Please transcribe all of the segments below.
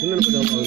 સુનન બધા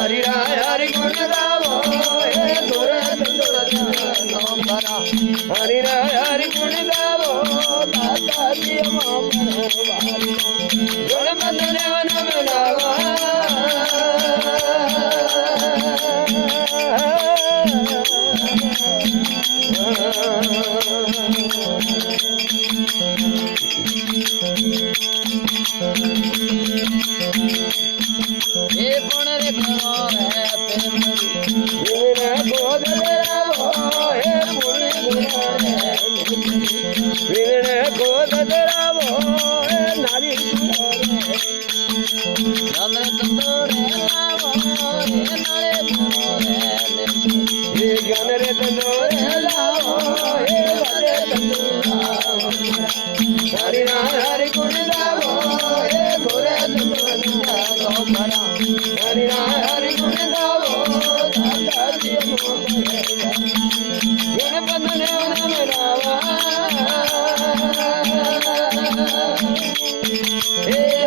हरि राय हरि गुण गावो हे गोरे हरि राय हरि गुण गावो दाता जी गुण मंद देवन बनावा हरि हरि गुण गावो हे गोरे हरि हरि गुण गावो दाता जी गुण बंधन बनावा हे